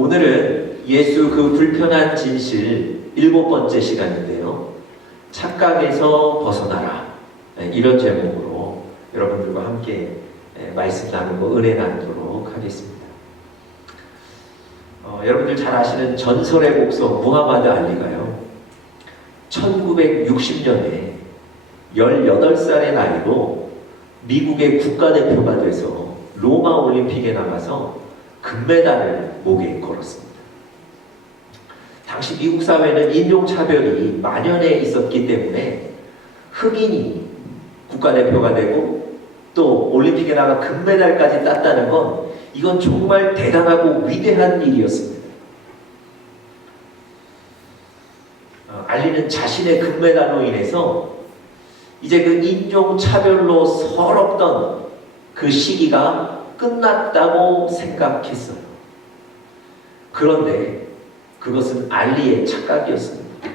오늘은 예수 그 불편한 진실 7번째 시간인데요. 착각에서 벗어나라. 이런 제목으로 여러분들과 함께 말씀 나누고 은혜 나누도록 하겠습니다. 여러분들 잘 아시는 전설의 목성 무하마드 알리가요. 1960년에 18살의 나이로 미국의 국가대표가 돼서 로마 올림픽에 나가서 금메달을 목에 걸었습니다. 당시 미국 사회는 인종차별이 만연해 있었기 때문에 흑인이 국가대표가 되고 또 올림픽에 나가 금메달까지 땄다는 건 이건 정말 대단하고 위대한 일이었습니다. 알리는 자신의 금메달로 인해서 이제 그 인종차별로 서럽던 그 시기가 끝났다고 생각했어요. 그런데 그것은 알리의 착각이었습니다.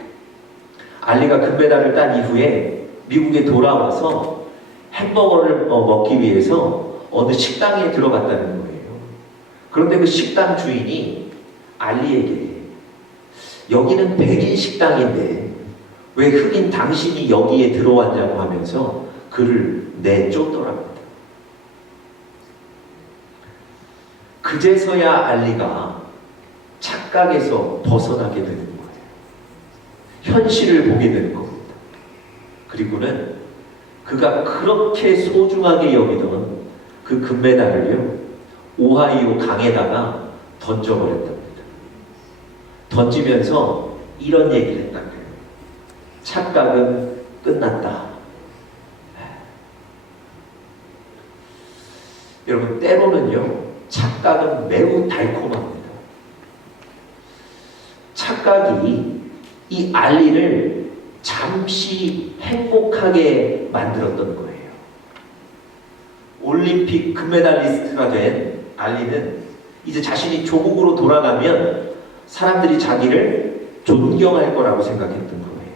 알리가 금메달을 딴 이후에 미국에 돌아와서 햄버거를 먹기 위해서 어느 식당에 들어갔다는 거예요. 그런데 그 식당 주인이 알리에게 여기는 백인 식당인데 왜 흑인 당신이 여기에 들어왔냐고 하면서 그를 내쫓더랍니다. 그제서야 알리가 착각에서 벗어나게 되는 거예요. 현실을 보게 되는 겁니다. 그리고는 그가 그렇게 소중하게 여기던 그 금메달을요, 오하이오 강에다가 던져버렸답니다. 던지면서 이런 얘기를 했다고요. 착각은 끝났다. 여러분, 때로는요, 착각은 매우 달콤합니다. 착각이 이 알리를 잠시 행복하게 만들었던 거예요. 올림픽 금메달리스트가 된 알리는 이제 자신이 조국으로 돌아가면 사람들이 자기를 존경할 거라고 생각했던 거예요.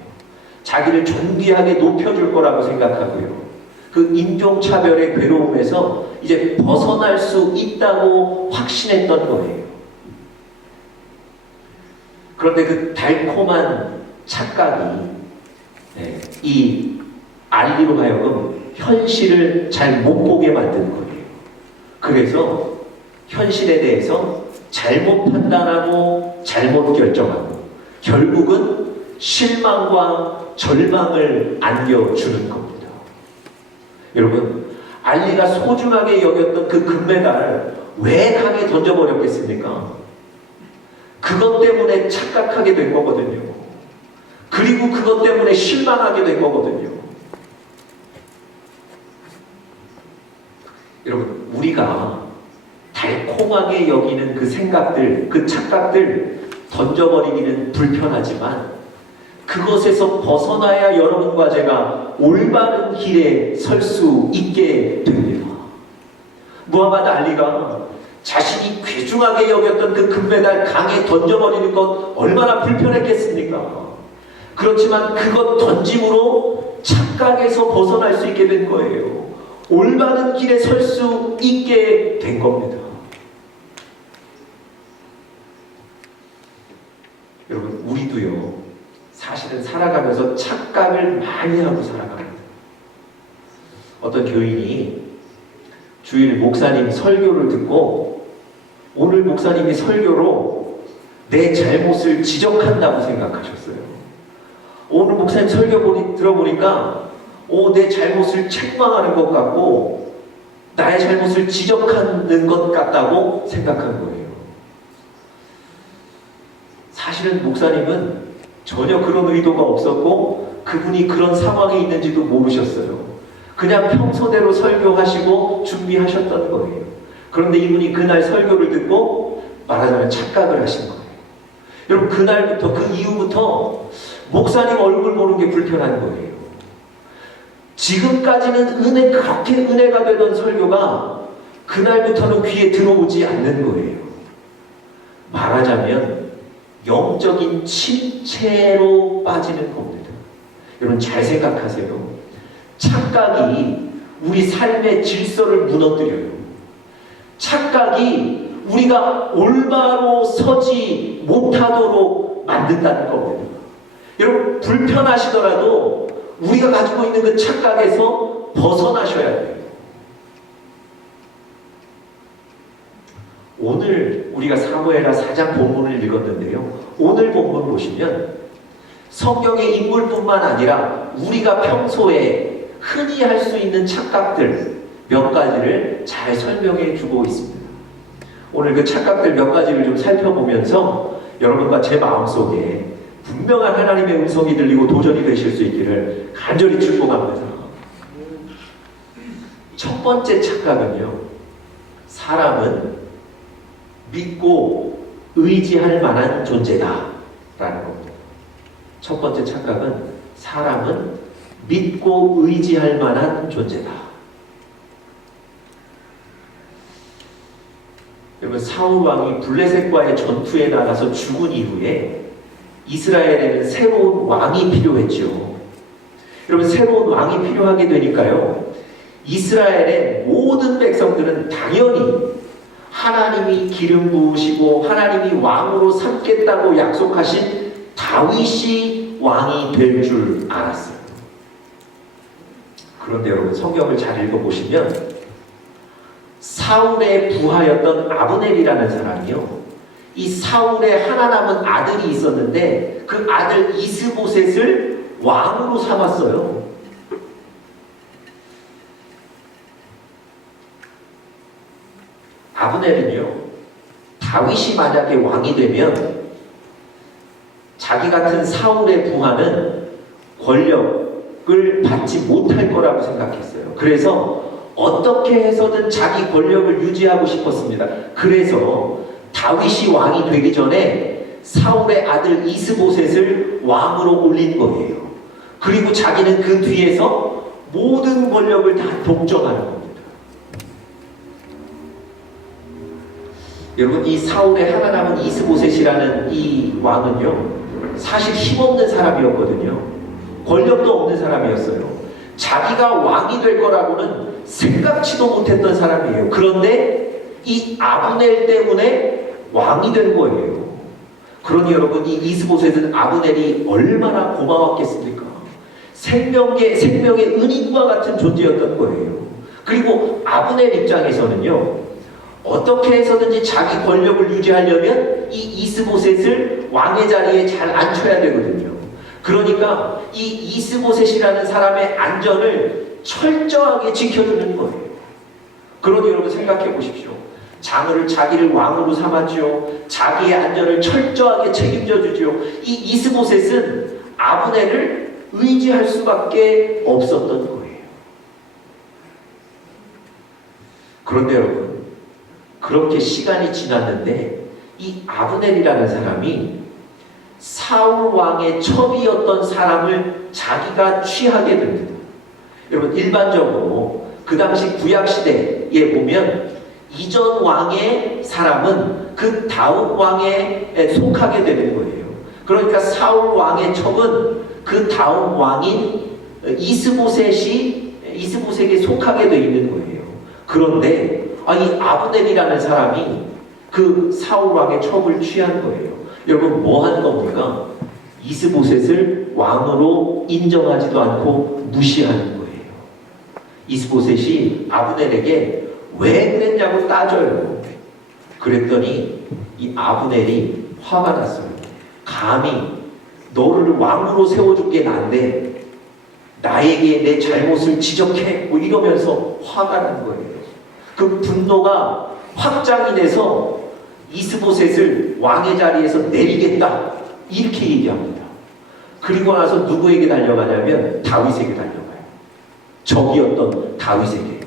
자기를 존귀하게 높여줄 거라고 생각하고요. 그 인종차별의 괴로움에서 이제 벗어날 수 있다고 확신했던 거예요. 그런데 그 달콤한 착각이 이 알리로 하여금 현실을 잘 못 보게 만든 거예요. 그래서 현실에 대해서 잘못 판단하고 잘못 결정하고 결국은 실망과 절망을 안겨주는 겁니다. 여러분, 알리가 소중하게 여겼던 그 금메달을 왜 강에 던져버렸겠습니까? 그것 때문에 착각하게 된 거거든요. 그리고 그것 때문에 실망하게 된 거거든요. 여러분, 우리가 달콤하게 여기는 그 생각들, 그 착각들 던져버리기는 불편하지만 그것에서 벗어나야 여러분과 제가 올바른 길에 설 수 있게 됩니다. 무하마드 알리가 자신이 귀중하게 여겼던 그 금메달 강에 던져버리는 것 얼마나 불편했겠습니까? 그렇지만 그것 던짐으로 착각에서 벗어날 수 있게 된 거예요. 올바른 길에 설 수 있게 된 겁니다. 여러분, 우리도요, 사실은 살아가면서 착각을 많이 하고 살아갑니다. 어떤 교인이 주일 목사님 설교를 듣고 오늘 목사님이 설교로 내 잘못을 지적한다고 생각하셨어요. 오늘 목사님 설교 들어보니까 내 잘못을 책망하는 것 같고 나의 잘못을 지적하는 것 같다고 생각한 거예요. 사실은 목사님은 전혀 그런 의도가 없었고 그분이 그런 상황에 있는지도 모르셨어요. 그냥 평소대로 설교하시고 준비하셨던 거예요. 그런데 이분이 그날 설교를 듣고 말하자면 착각을 하신 거예요. 여러분, 그날부터, 그 이후부터 목사님 얼굴 보는 게 불편한 거예요. 지금까지는 그렇게 은혜가 되던 설교가 그날부터는 귀에 들어오지 않는 거예요. 말하자면 영적인 침체로 빠지는 겁니다. 여러분, 잘 생각하세요. 착각이 우리 삶의 질서를 무너뜨려요. 착각이 우리가 올바로 서지 못하도록 만든다는 겁니다. 여러분, 불편하시더라도 우리가 가지고 있는 그 착각에서 벗어나셔야 돼요. 오늘 우리가 사무엘하 4장 본문을 읽었는데요. 오늘 본문 보시면 성경의 인물뿐만 아니라 우리가 평소에 흔히 할 수 있는 착각들 몇 가지를 잘 설명해 주고 있습니다. 오늘 그 착각들 몇 가지를 좀 살펴보면서 여러분과 제 마음속에 분명한 하나님의 음성이 들리고 도전이 되실 수 있기를 간절히 축복합니다. 첫 번째 착각은요, 사람은 믿고 의지할 만한 존재다 라는 겁니다. 첫 번째 착각은 사람은 믿고 의지할 만한 존재다. 여러분, 사울 왕이 블레셋과의 전투에 나가서 죽은 이후에 이스라엘에는 새로운 왕이 필요했죠. 여러분, 새로운 왕이 필요하게 되니까요, 이스라엘의 모든 백성들은 당연히 하나님이 기름 부으시고 하나님이 왕으로 삼겠다고 약속하신 다윗이 왕이 될 줄 알았어요. 그런데 여러분, 성경을 잘 읽어보시면 사울의 부하였던 아브넬이라는 사람이요, 이 사울의 하나 남은 아들이 있었는데 그 아들 이스보셋을 왕으로 삼았어요. 아브넬은요, 다윗이 만약에 왕이 되면 자기 같은 사울의 부하는 권력을 받지 못할 거라고 생각했어요. 그래서 어떻게 해서든 자기 권력을 유지하고 싶었습니다. 그래서 다윗이 왕이 되기 전에 사울의 아들 이스보셋을 왕으로 올린 거예요. 그리고 자기는 그 뒤에서 모든 권력을 다 독점하는 겁니다. 여러분, 이 사울의 하나 남은 이스보셋이라는 이 왕은요, 사실 힘없는 사람이었거든요. 권력도 없는 사람이었어요. 자기가 왕이 될 거라고는 생각지도 못했던 사람이에요. 그런데 이 아브넬 때문에 왕이 된 거예요. 그러니 여러분, 이 이스보셋은 아브넬이 얼마나 고마웠겠습니까? 생명의 은인과 같은 존재였던 거예요. 그리고 아브넬 입장에서는요, 어떻게 해서든지 자기 권력을 유지하려면 이 이스보셋을 왕의 자리에 잘 앉혀야 되거든요. 그러니까 이 이스보셋이라는 사람의 안전을 철저하게 지켜주는 거예요. 그러니 여러분, 생각해 보십시오. 자기를 왕으로 삼았죠. 자기의 안전을 철저하게 책임져 주죠. 이 이스보셋은 아브넬을 의지할 수밖에 없었던 거예요. 그런데 여러분, 그렇게 시간이 지났는데 이 아브넬이라는 사람이 사울 왕의 첩이었던 사람을 자기가 취하게 됩니다. 여러분, 일반적으로 그 당시 구약 시대에 보면 이전 왕의 사람은 그 다음 왕에 속하게 되는 거예요. 그러니까 사울 왕의 첩은 그 다음 왕인 이스보셋에게 속하게 되어 있는 거예요. 그런데 이 아브넬이라는 사람이 그 사울 왕의 첩을 취한 거예요. 여러분, 뭐 하는 겁니까? 이스보셋을 왕으로 인정하지도 않고 무시하는 거예요. 이스보셋이 아브넬에게 왜 그랬냐고 따져요. 그랬더니 이 아브넬이 화가 났어요. 감히 너를 왕으로 세워준 게 난데 나에게 내 잘못을 지적해? 뭐 이러면서 화가 난 거예요. 그 분노가 확장이 돼서 이스보셋을 왕의 자리에서 내리겠다, 이렇게 얘기합니다. 그리고 나서 누구에게 달려가냐면 다윗에게 달려가요. 적이었던 다윗에게.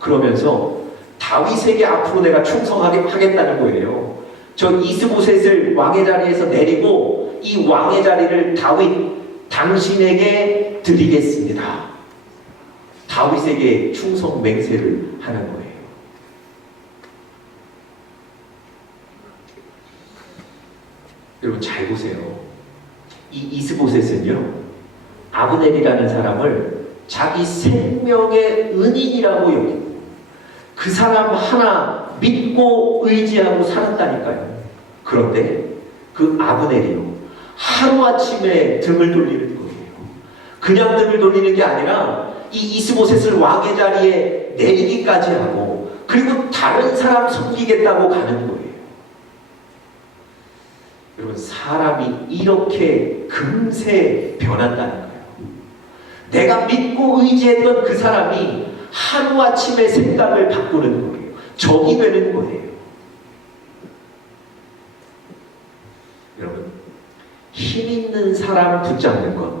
그러면서 다윗에게 앞으로 내가 충성하겠다는 거예요. 저 이스보셋을 왕의 자리에서 내리고 이 왕의 자리를 당신에게 드리겠습니다. 다윗에게 충성 맹세를 하는 거예요. 여러분, 잘 보세요. 이 이스보셋은요, 아브넬이라는 사람을 자기 생명의 은인이라고 여기고 그 사람 하나 믿고 의지하고 살았다니까요. 그런데 그 아브넬이요, 하루아침에 등을 돌리는 거예요. 그냥 등을 돌리는 게 아니라 이 이스보셋을 왕의 자리에 내리기까지 하고, 그리고 다른 사람 섬기겠다고 가는 거예요. 여러분, 사람이 이렇게 금세 변한다는 거예요. 내가 믿고 의지했던 그 사람이 하루아침에 생각을 바꾸는 거예요. 적이 되는 거예요. 여러분, 힘 있는 사람 붙잡는 것,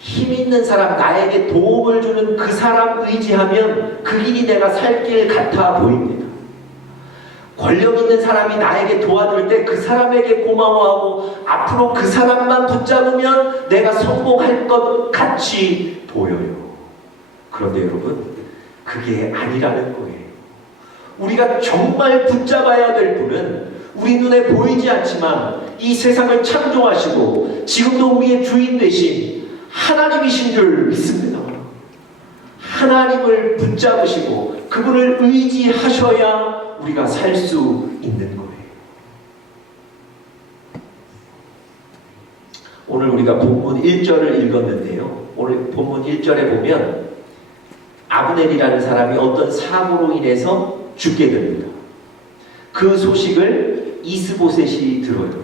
힘 있는 사람, 나에게 도움을 주는 그 사람 의지하면 그 길이 내가 살 길 같아 보입니다. 권력 있는 사람이 나에게 도와줄 때 그 사람에게 고마워하고 앞으로 그 사람만 붙잡으면 내가 성공할 것 같이 보여요. 그런데 여러분, 그게 아니라는 거예요. 우리가 정말 붙잡아야 될 분은 우리 눈에 보이지 않지만 이 세상을 창조하시고 지금도 우리의 주인 되신 하나님이신 줄 믿습니다. 하나님을 붙잡으시고 그분을 의지하셔야 우리가 살 수 있는 거예요. 오늘 우리가 본문 1절을 읽었는데요. 오늘 본문 1절에 보면 아브넬이라는 사람이 어떤 사고로 인해서 죽게 됩니다. 그 소식을 이스보셋이 들어요.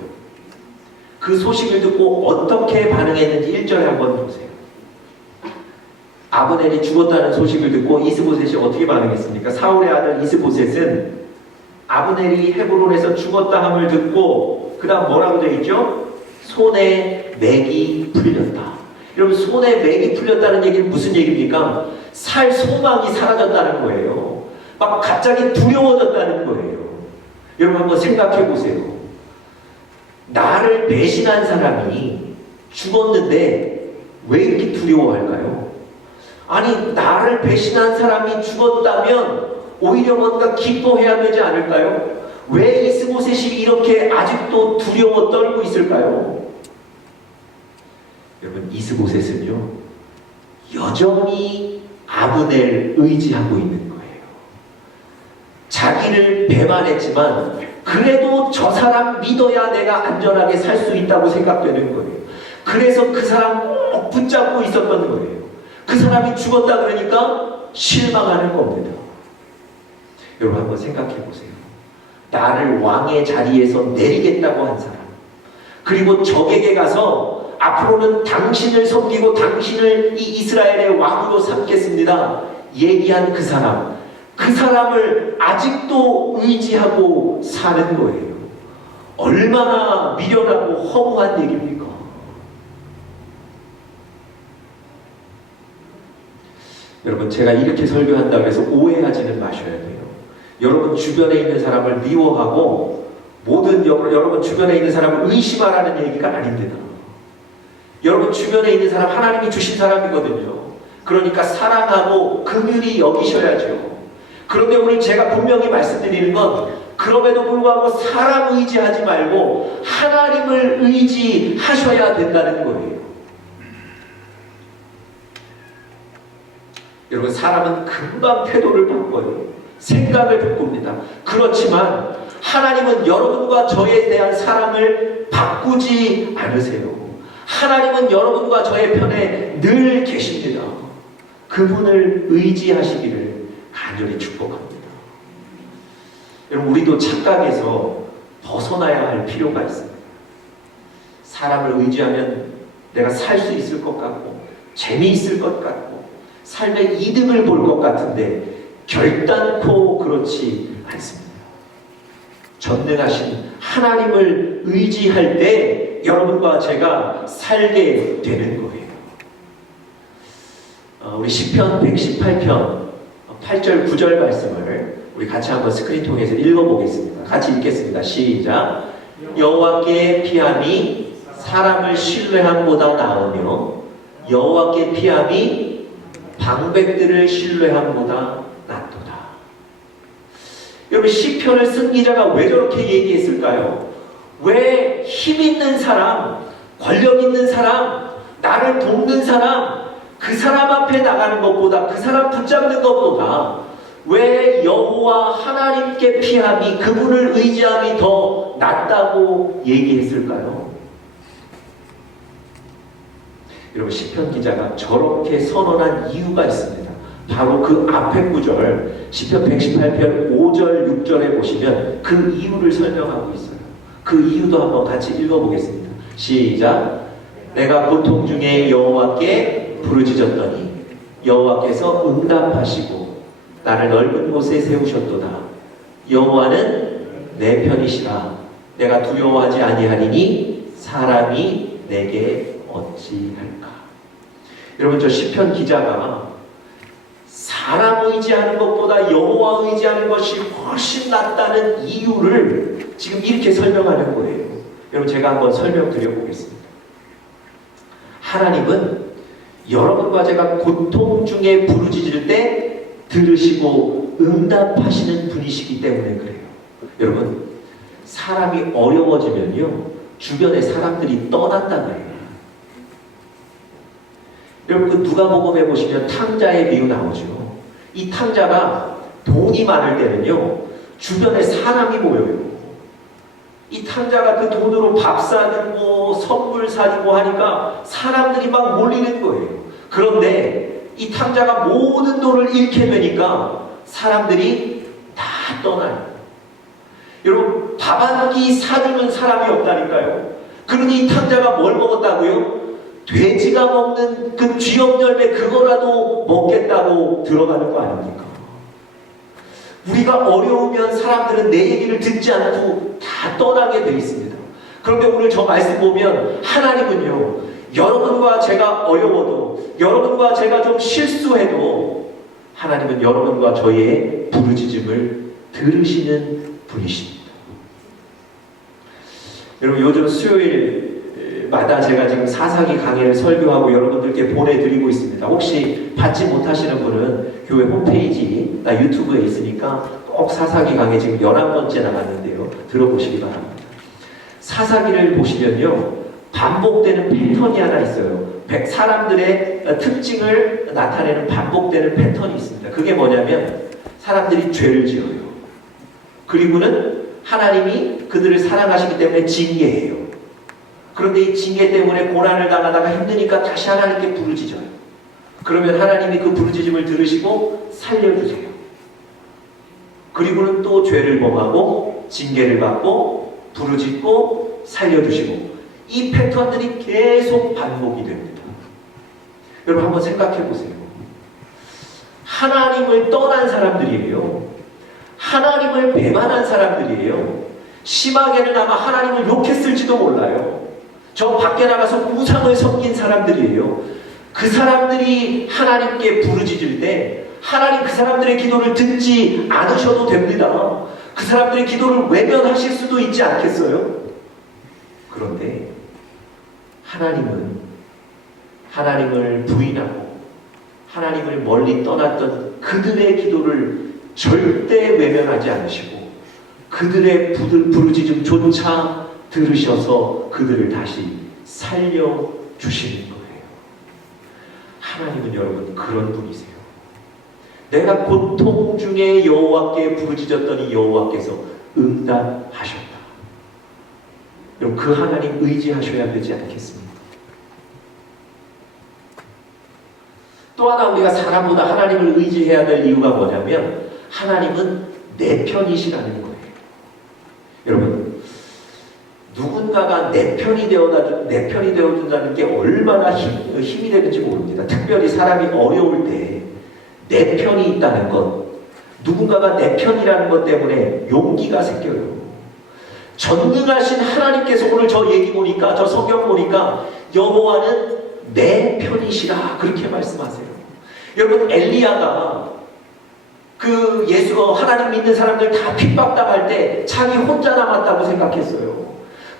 그 소식을 듣고 어떻게 반응했는지 1절에 한번 보세요. 아브넬이 죽었다는 소식을 듣고 이스보셋이 어떻게 반응했습니까? 사울의 아들 이스보셋은 아브넬이 헤브론에서 죽었다 함을 듣고 그 다음 뭐라고 되어 있죠? 손에 맥이 풀렸다. 여러분, 손에 맥이 풀렸다는 얘기는 무슨 얘기입니까? 살 소망이 사라졌다는 거예요. 막 갑자기 두려워졌다는 거예요. 여러분, 한번 생각해 보세요. 나를 배신한 사람이 죽었는데 왜 이렇게 두려워할까요? 아니, 나를 배신한 사람이 죽었다면 오히려 뭔가 기뻐해야 되지 않을까요? 왜 이스보셋이 이렇게 아직도 두려워 떨고 있을까요? 여러분, 이스보셋은요, 여전히 아브넬 의지하고 있는 거예요. 자기를 배반했지만 그래도 저 사람 믿어야 내가 안전하게 살 수 있다고 생각되는 거예요. 그래서 그 사람 꼭 붙잡고 있었던 거예요. 그 사람이 죽었다 그러니까 실망하는 겁니다. 여러분, 한번 생각해 보세요. 나를 왕의 자리에서 내리겠다고 한 사람, 그리고 적에게 가서 앞으로는 당신을 섬기고 당신을 이 이스라엘의 왕으로 삼겠습니다 얘기한 그 사람, 그 사람을 아직도 의지하고 사는 거예요. 얼마나 미련하고 허무한 얘기입니까? 여러분, 제가 이렇게 설교한다고 해서 오해하지는 마셔야 돼요. 여러분 주변에 있는 사람을 미워하고 여러분 주변에 있는 사람을 의심하라는 얘기가 아닙니다. 여러분 주변에 있는 사람 하나님이 주신 사람이거든요. 그러니까 사랑하고 긍휼히 여기셔야죠. 그런데 오늘 제가 분명히 말씀드리는 건 그럼에도 불구하고 사람 의지하지 말고 하나님을 의지하셔야 된다는 거예요. 여러분, 사람은 금방 태도를 바꿔요. 생각을 바꿉니다. 그렇지만 하나님은 여러분과 저에 대한 사랑을 바꾸지 않으세요. 하나님은 여러분과 저의 편에 늘 계십니다. 그분을 의지하시기를 간절히 축복합니다. 여러분, 우리도 착각에서 벗어나야 할 필요가 있습니다. 사람을 의지하면 내가 살 수 있을 것 같고 재미있을 것 같고 삶의 이득을 볼 것 같은데 결단코 그렇지 않습니다. 전능하신 하나님을 의지할 때 여러분과 제가 살게 되는 거예요. 우리 시편 118편 8절 9절 말씀을 우리 같이 한번 스크린 통해서 읽어보겠습니다. 같이 읽겠습니다. 시작. 여호와께 피함이 사람을 신뢰함보다 나으며 여호와께 피함이 방백들을 신뢰함보다 낫도다. 여러분, 시편을 쓴 기자가 왜 저렇게 얘기했을까요? 왜 힘 있는 사람, 권력 있는 사람, 나를 돕는 사람, 그 사람 앞에 나가는 것보다, 그 사람 붙잡는 것보다 왜 여호와 하나님께 피함이, 그분을 의지함이 더 낫다고 얘기했을까요? 여러분, 시편 기자가 저렇게 선언한 이유가 있습니다. 바로 그 앞에 구절, 시편 118편 5절 6절에 보시면 그 이유를 설명하고 있어요. 그 이유도 한번 같이 읽어보겠습니다. 시작. 내가 고통 중에 여호와께 부르짖었더니 여호와께서 응답하시고 나를 넓은 곳에 세우셨도다. 여호와는 내 편이시라. 내가 두려워하지 아니하리니 사람이 내게 어찌할까. 여러분, 저 시편 기자가 사람 의지하는 것보다 여호와 의지하는 것이 훨씬 낫다는 이유를 지금 이렇게 설명하는 거예요. 여러분, 제가 한번 설명드려 보겠습니다. 하나님은 여러분과 제가 고통 중에 부르짖을 때 들으시고 응답하시는 분이시기 때문에 그래요. 여러분, 사람이 어려워지면요, 주변의 사람들이 떠난다는 거예요. 여러분, 그 누가복음에 보시면 탕자의 비유 나오죠. 이 탕자가 돈이 많을 때는요, 주변에 사람이 모여요. 이 탕자가 그 돈으로 밥 사주고 선물 사주고 하니까 사람들이 막 몰리는 거예요. 그런데 이 탕자가 모든 돈을 잃게 되니까 사람들이 다 떠나요. 여러분, 밥 한 끼 사주는 사람이 없다니까요. 그러니 이 탕자가 뭘 먹었다고요? 돼지가 먹는 그 쥐염 열매 그거라도 먹겠다고 들어가는 거 아닙니까? 우리가 어려우면 사람들은 내 얘기를 듣지 않고 다 떠나게 돼 있습니다. 그런데 오늘 저 말씀 보면 하나님은요, 여러분과 제가 어려워도, 여러분과 제가 좀 실수해도 하나님은 여러분과 저의 부르짖음을 들으시는 분이십니다. 여러분, 요즘 수요일마다 제가 지금 사사기 강의를 설교하고 여러분들께 보내드리고 있습니다. 혹시 받지 못하시는 분은 교회 홈페이지나 유튜브에 있으니까 꼭 사사기 강의 지금 11번째 나갔는데요. 들어보시기 바랍니다. 사사기를 보시면요, 반복되는 패턴이 하나 있어요. 사람들의 특징을 나타내는 반복되는 패턴이 있습니다. 그게 뭐냐면 사람들이 죄를 지어요. 그리고는 하나님이 그들을 사랑하시기 때문에 징계해요. 그런데 이 징계 때문에 고난을 당하다가 힘드니까 다시 하나님께 부르짖어요. 그러면 하나님이 그 부르짖음을 들으시고 살려주세요. 그리고는 또 죄를 범하고 징계를 받고 부르짖고 살려주시고, 이 패턴들이 계속 반복이 됩니다. 여러분, 한번 생각해 보세요. 하나님을 떠난 사람들이에요. 하나님을 배반한 사람들이에요. 심하게는 아마 하나님을 욕했을지도 몰라요. 저 밖에 나가서 우상을 섬긴 사람들이에요. 그 사람들이 하나님께 부르짖을 때 하나님 그 사람들의 기도를 듣지 않으셔도 됩니다. 그 사람들의 기도를 외면하실 수도 있지 않겠어요? 그런데 하나님은 하나님을 부인하고 하나님을 멀리 떠났던 그들의 기도를 절대 외면하지 않으시고 그들의 부르짖음조차 들으셔서 그들을 다시 살려주시는 거예요. 하나님은 여러분 그런 분이세요. 내가 고통 중에 여호와께 부르짖었더니 여호와께서 응답하셨다. 여러분, 그 하나님 의지하셔야 되지 않겠습니까? 또 하나 우리가 사람보다 하나님을 의지해야 될 이유가 뭐냐면 하나님은 내 편이시라는 거예요. 여러분, 누군가가 내 편이 되어준다는 게 얼마나 힘이 되는지 모릅니다. 특별히 사람이 어려울 때 내 편이 있다는 것, 누군가가 내 편이라는 것 때문에 용기가 생겨요. 전능하신 하나님께서 오늘 저 얘기 보니까, 저 성경 보니까 여호와는 내 편이시라 그렇게 말씀하세요. 여러분, 엘리야가 그 하나님 믿는 사람들 다 핍박당할 때 자기 혼자 남았다고 생각했어요.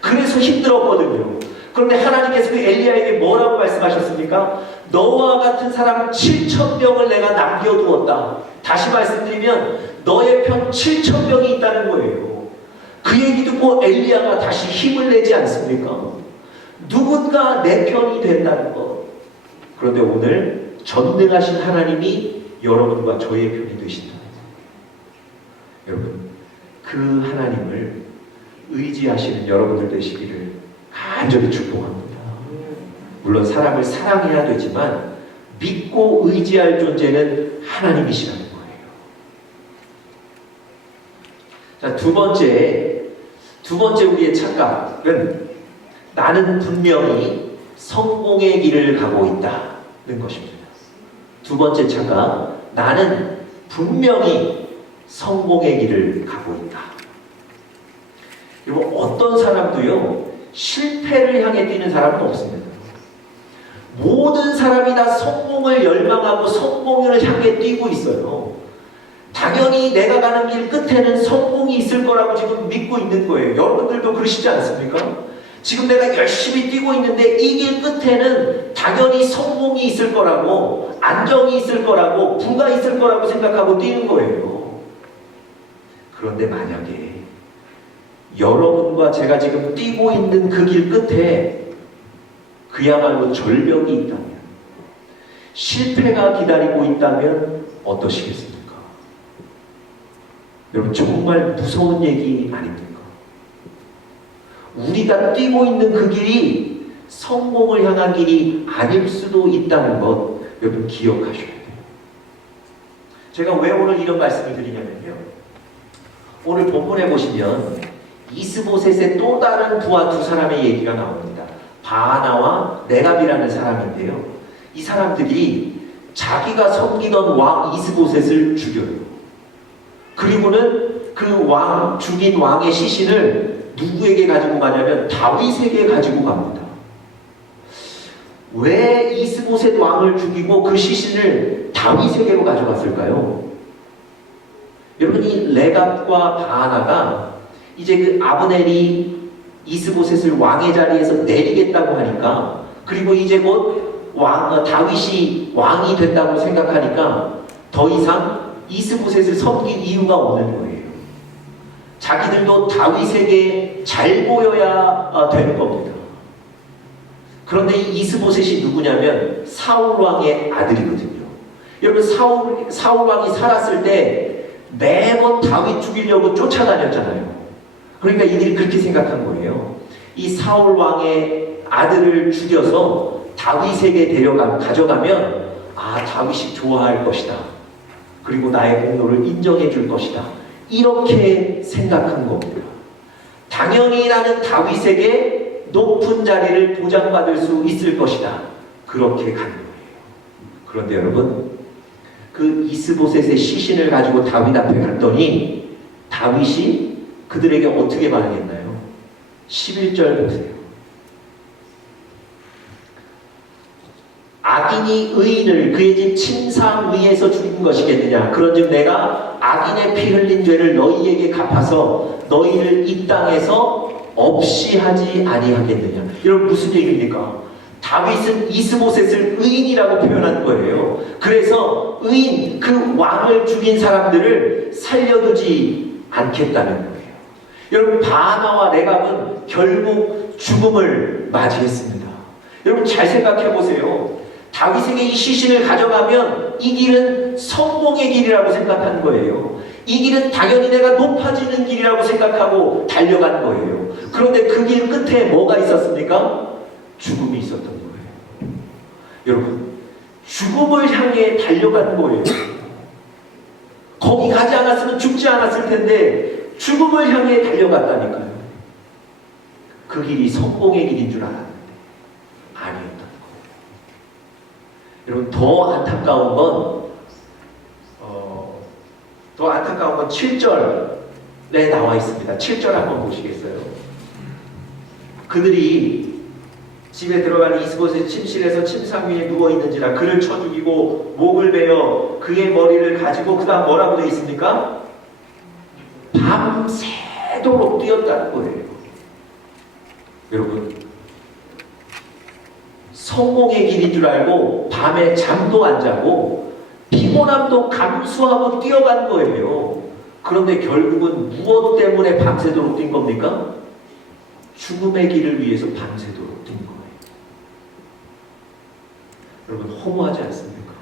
그래서 힘들었거든요. 그런데 하나님께서 그 엘리야에게 뭐라고 말씀하셨습니까? 너와 같은 사람 7,000명을 내가 남겨두었다. 다시 말씀드리면 너의 편 7,000명이 있다는 거예요. 그 얘기 듣고 엘리야가 다시 힘을 내지 않습니까? 누군가 내 편이 된다는 것. 그런데 오늘 전능하신 하나님이 여러분과 저의 편이 되신다. 그 하나님을 의지하시는 여러분들 되시기를 간절히 축복합니다. 물론 사람을 사랑해야 되지만 믿고 의지할 존재는 하나님이시라는 거예요. 자, 두 번째 우리의 착각은 나는 분명히 성공의 길을 가고 있다는 것입니다. 두 번째 착각, 나는 분명히 성공의 길을 가고 있다. 여러분, 어떤 사람도요, 실패를 향해 뛰는 사람은 없습니다. 모든 사람이 다 성공을 열망하고 성공을 향해 뛰고 있어요. 당연히 내가 가는 길 끝에는 성공이 있을 거라고 지금 믿고 있는 거예요. 여러분들도 그러시지 않습니까? 지금 내가 열심히 뛰고 있는데 이 길 끝에는 당연히 성공이 있을 거라고, 안정이 있을 거라고, 부가 있을 거라고 생각하고 뛰는 거예요. 그런데 만약에 여러분과 제가 지금 뛰고 있는 그 길 끝에 그야말로 절벽이 있다면, 실패가 기다리고 있다면 어떠시겠습니까? 여러분, 정말 무서운 얘기 아닙니까? 우리가 뛰고 있는 그 길이 성공을 향한 길이 아닐 수도 있다는 것, 여러분 기억하셔야 돼요. 제가 왜 오늘 이런 말씀을 드리냐면요, 오늘 본문에 보시면 이스보셋의 또 다른 부하 두 사람의 얘기가 나옵니다. 바하나와 레갑이라는 사람인데요, 이 사람들이 자기가 섬기던 왕 이스보셋을 죽여요. 그리고는 그 죽인 왕의 시신을 누구에게 가지고 가냐면 다윗에게 가지고 갑니다. 왜 이스보셋 왕을 죽이고 그 시신을 다윗에게로 가져갔을까요? 여러분, 이 레갑과 바하나가 이제 그 아브넬이 이스보셋을 왕의 자리에서 내리겠다고 하니까, 그리고 이제 곧 다윗이 왕이 됐다고 생각하니까 더 이상 이스보셋을 섬길 이유가 없는 거예요. 자기들도 다윗에게 잘 보여야 되는 겁니다. 그런데 이 이스보셋이 누구냐면 사울 왕의 아들이거든요. 여러분, 사울 왕이 살았을 때 매번 다윗 죽이려고 쫓아다녔잖아요. 그러니까 이들이 그렇게 생각한 거예요. 이 사울 왕의 아들을 죽여서 다윗에게 가져가면 다윗이 좋아할 것이다. 그리고 나의 공로를 인정해 줄 것이다. 이렇게 생각한 겁니다. 당연히 나는 다윗에게 높은 자리를 보장받을 수 있을 것이다. 그렇게 간 거예요. 그런데 여러분, 그 이스보셋의 시신을 가지고 다윗 앞에 갔더니 다윗이 그들에게 어떻게 말했나요? 11절 보세요. 악인이 의인을 그의 집 침상 위에서 죽인 것이겠느냐? 그런즉 내가 악인의 피 흘린 죄를 너희에게 갚아서 너희를 이 땅에서 없이 하지 아니하겠느냐? 여러분, 무슨 얘기입니까? 다윗은 이스보셋을 의인이라고 표현한 거예요. 그래서 의인, 그 왕을 죽인 사람들을 살려두지 않겠다는 거예요. 여러분, 바하나와 레갑은 결국 죽음을 맞이했습니다. 여러분, 잘 생각해 보세요. 다윗에게 이 시신을 가져가면 이 길은 성공의 길이라고 생각한 거예요. 이 길은 당연히 내가 높아지는 길이라고 생각하고 달려간 거예요. 그런데 그 길 끝에 뭐가 있었습니까? 죽음이 있었던 거예요. 여러분, 죽음을 향해 달려간 거예요. 거기 가지 않았으면 죽지 않았을 텐데 죽음을 향해 달려갔다니까요. 그 길이 성공의 길인 줄 알았는데 아니었다는 거예요. 여러분, 더 안타까운 건 7절에 나와 있습니다. 7절 한번 보시겠어요? 그들이 집에 들어가는 이스보셋 침실에서 침상 위에 누워있는지라 그를 쳐 죽이고 목을 베어 그의 머리를 가지고, 그 다음 뭐라고 되어 있습니까? 밤새도록 뛰었다는 거예요. 여러분, 성공의 길인 줄 알고 밤에 잠도 안 자고 피곤함도 감수하고 뛰어간 거예요. 그런데 결국은 무엇 때문에 밤새도록 뛴 겁니까? 죽음의 길을 위해서 밤새도록 뛴 거예요. 여러분, 허무하지 않습니까?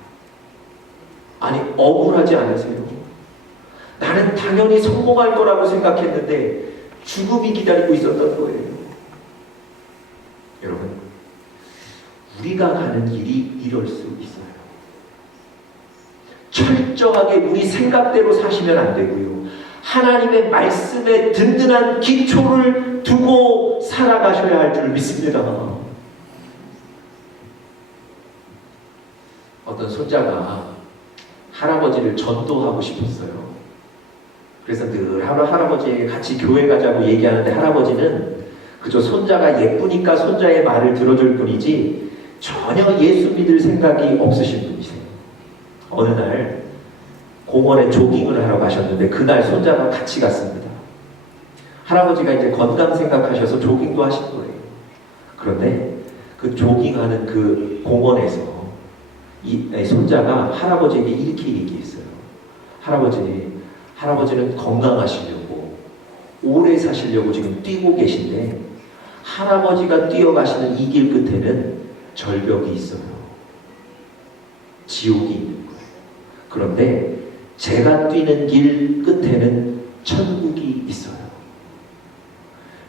아니, 억울하지 않으세요? 나는 당연히 성공할 거라고 생각했는데 죽음이 기다리고 있었던 거예요. 여러분, 우리가 가는 길이 이럴 수 있어요. 철저하게 우리 생각대로 사시면 안 되고요. 하나님의 말씀에 든든한 기초를 두고 살아가셔야 할 줄 믿습니다. 어떤 손자가 할아버지를 전도하고 싶었어요. 그래서 늘 할아버지에게 같이 교회 가자고 얘기하는데 할아버지는 그저 손자가 예쁘니까 손자의 말을 들어줄 뿐이지 전혀 예수 믿을 생각이 없으신 분이세요. 어느 날 공원에 조깅을 하러 가셨는데 그날 손자가 같이 갔습니다. 할아버지가 이제 건강 생각하셔서 조깅도 하신 거예요. 그런데 그 조깅하는 그 공원에서 이 손자가 할아버지에게 이렇게 얘기했어요. 할아버지는 건강하시려고 오래 사시려고 지금 뛰고 계신데 할아버지가 뛰어가시는 이 길 끝에는 절벽이 있어요. 지옥이 있는 거예요. 그런데 제가 뛰는 길 끝에는 천국이 있어요.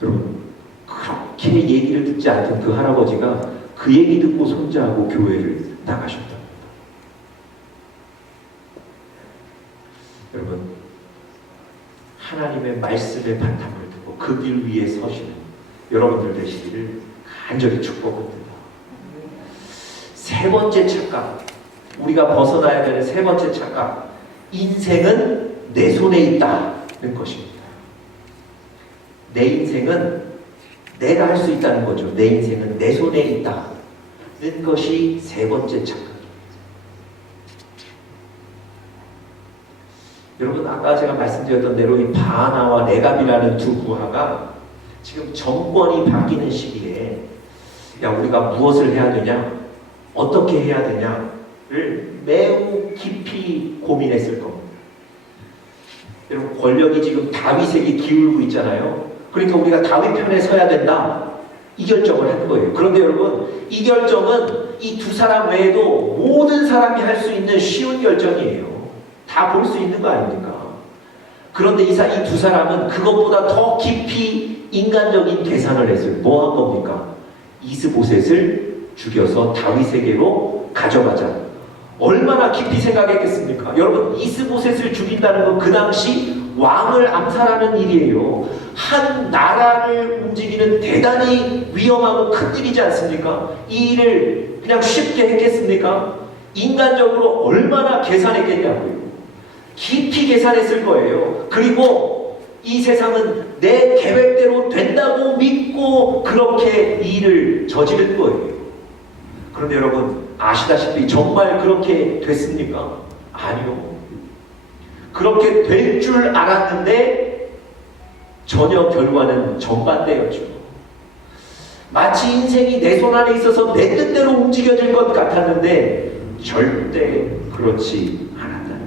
여러분, 그렇게 얘기를 듣지 않던 그 할아버지가 그 얘기 듣고 손자하고 교회를 나가셨답니다. 여러분, 하나님의 말씀의 바탕을 두고 그 길 위에 서시는 여러분들 되시기를 간절히 축복합니다. 세 번째 착각, 우리가 벗어나야 되는 세 번째 착각, 인생은 내 손에 있다는 것입니다. 내 인생은 내가 할 수 있다는 거죠. 내 인생은 내 손에 있다는 것이 세 번째 착각입니다. 여러분, 아까 제가 말씀드렸던 대로 이 바하나와 레갑이라는 두 부하가 지금 정권이 바뀌는 시기에 우리가 무엇을 해야 되냐, 어떻게 해야 되냐를 매우 깊이 고민했을 겁니다. 여러분, 권력이 지금 다윗에게 기울고 있잖아요. 그러니까 우리가 다윗 편에 서야 된다, 이 결정을 한 거예요. 그런데 여러분, 이 결정은 이 두 사람 외에도 모든 사람이 할 수 있는 쉬운 결정이에요. 다 볼 수 있는 거 아닙니까? 그런데 이 두 사람은 그것보다 더 깊이 인간적인 계산을 했어요. 뭐 한 겁니까? 이스보셋을 죽여서 다윗에게로 가져가자. 얼마나 깊이 생각했겠습니까? 여러분, 이스보셋을 죽인다는 건 그 당시 왕을 암살하는 일이에요. 한 나라를 움직이는 대단히 위험하고 큰 일이지 않습니까? 이 일을 그냥 쉽게 했겠습니까? 인간적으로 얼마나 계산했겠냐고요. 깊이 계산했을 거예요. 그리고 이 세상은 내 계획대로 된다고 믿고 그렇게 이 일을 저지른 거예요. 그런데 여러분, 아시다시피 정말 그렇게 됐습니까? 아니요. 그렇게 될 줄 알았는데 전혀 결과는 정반대였죠. 마치 인생이 내 손 안에 있어서 내 뜻대로 움직여질 것 같았는데 절대 그렇지 않았다는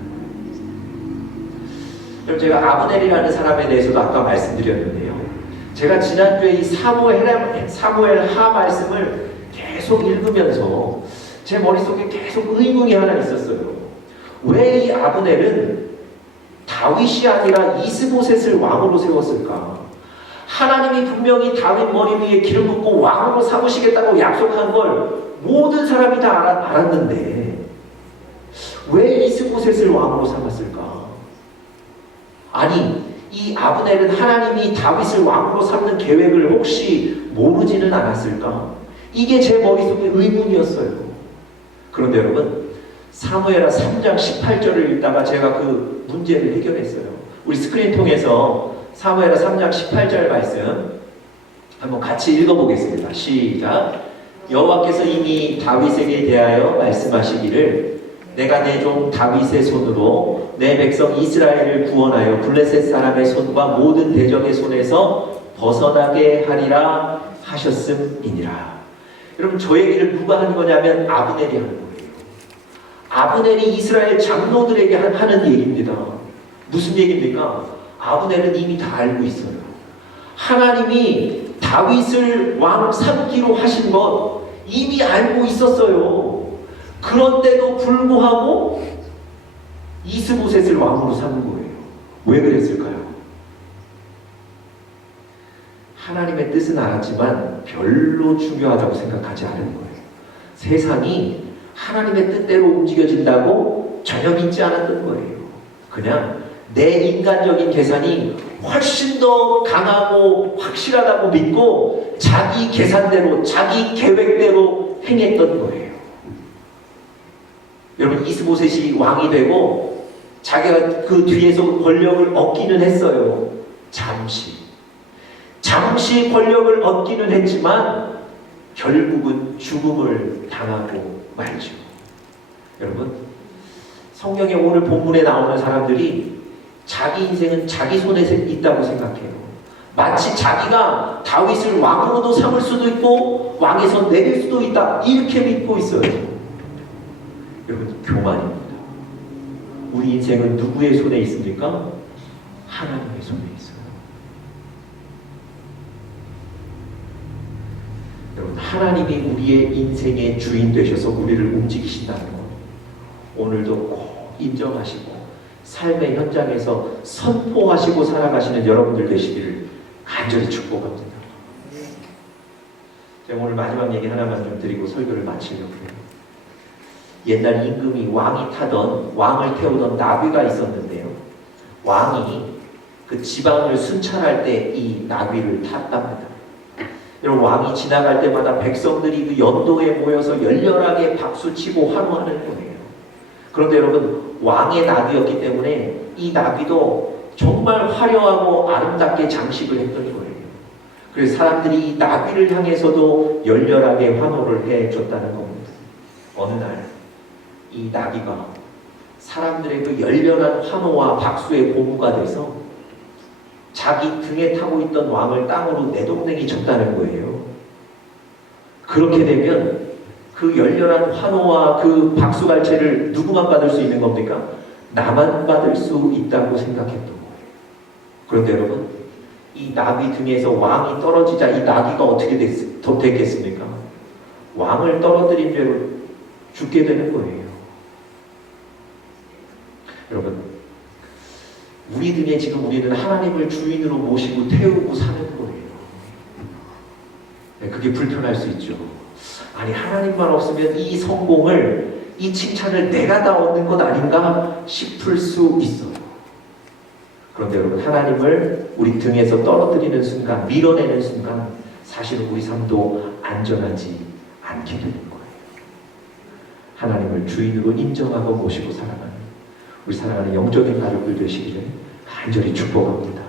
거예요. 제가 아브넬이라는 사람에 대해서도 아까 말씀드렸는데요. 제가 지난주에 이 사무엘 하 말씀을 계속 읽으면서 제 머릿속에 계속 의문이 하나 있었어요. 왜 이 아브넬은 다윗이 아니라 이스보셋을 왕으로 세웠을까? 하나님이 분명히 다윗 머리 위에 기름 붓고 왕으로 삼으시겠다고 약속한 걸 모든 사람이 다 알았는데 왜 이스보셋을 왕으로 삼았을까? 아니, 이 아브넬은 하나님이 다윗을 왕으로 삼는 계획을 혹시 모르지는 않았을까? 이게 제 머릿속의 의문이었어요. 그런데 여러분, 사무엘하 3장 18절을 읽다가 제가 그 문제를 해결했어요. 우리 스크린 통해서 사무엘하 3장 18절 말씀 한번 같이 읽어보겠습니다. 시작. 여호와께서 이미 다윗에게 대하여 말씀하시기를 내가 내 종 다윗의 손으로 내 백성 이스라엘을 구원하여 블레셋 사람의 손과 모든 대적의 손에서 벗어나게 하리라 하셨음이니라. 여러분, 저 얘기를 누가 하는 거냐면 아브넬이 하는 거예요. 아브넬이 이스라엘 장로들에게 하는 얘기입니다. 무슨 얘기입니까? 아브넬은 이미 다 알고 있어요. 하나님이 다윗을 왕 삼기로 하신 것 이미 알고 있었어요. 그런데도 불구하고 이스보셋을 왕으로 삼은 거예요. 왜 그랬을까요? 하나님의 뜻은 알았지만 별로 중요하다고 생각하지 않은 거예요. 세상이 하나님의 뜻대로 움직여진다고 전혀 믿지 않았던 거예요. 그냥 내 인간적인 계산이 훨씬 더 강하고 확실하다고 믿고 자기 계산대로, 자기 계획대로 행했던 거예요. 여러분, 이스보셋이 왕이 되고 자기가 그 뒤에서 권력을 얻기는 했어요. 잠시 권력을 얻기는 했지만 결국은 죽음을 당하고 말죠. 여러분, 성경에 오늘 본문에 나오는 사람들이 자기 인생은 자기 손에 있다고 생각해요. 마치 자기가 다윗을 왕으로도 삼을 수도 있고 왕에서 내릴 수도 있다, 이렇게 믿고 있어요. 여러분, 교만입니다. 우리 인생은 누구의 손에 있습니까? 하나님의 손에 있어요. 여러분, 하나님이 우리의 인생의 주인 되셔서 우리를 움직이신다는 것, 오늘도 꼭 인정하시고 삶의 현장에서 선포하시고 살아가시는 여러분들 되시기를 간절히 축복합니다. 제가 오늘 마지막 얘기 하나만 좀 드리고 설교를 마치려고 해요. 옛날 임금이 왕이 타던, 왕을 태우던 나귀가 있었는데요. 왕이 그 지방을 순찰할 때 이 나귀를 탔답니다. 여러분, 왕이 지나갈 때마다 백성들이 그 연도에 모여서 열렬하게 박수치고 환호하는 거예요. 그런데 여러분, 왕의 나귀였기 때문에 이 나귀도 정말 화려하고 아름답게 장식을 했던 거예요. 그래서 사람들이 이 나귀를 향해서도 열렬하게 환호를 해줬다는 겁니다. 어느 날 이 나귀가 사람들의 그 열렬한 환호와 박수의 고무가 돼서 자기 등에 타고 있던 왕을 땅으로 내동댕이 쳤다는 거예요. 그렇게 되면 그 열렬한 환호와 그 박수갈채를 누구만 받을 수 있는 겁니까? 나만 받을 수 있다고 생각했던 거예요. 그런데 여러분, 이 나귀 등에서 왕이 떨어지자 이 나귀가 어떻게 됐겠습니까? 왕을 떨어뜨린 죄로 죽게 되는 거예요. 여러분, 우리 등에 지금 우리는 하나님을 주인으로 모시고 태우고 사는 거예요. 네, 그게 불편할 수 있죠. 아니, 하나님만 없으면 이 성공을, 이 칭찬을 내가 다 얻는 것 아닌가 싶을 수 있어요. 그런데 여러분, 하나님을 우리 등에서 떨어뜨리는 순간, 밀어내는 순간 사실은 우리 삶도 안전하지 않게 되는 거예요. 하나님을 주인으로 인정하고 모시고 살아가는 우리 사랑하는 영적인 가족들 되시기를 간절히 축복합니다.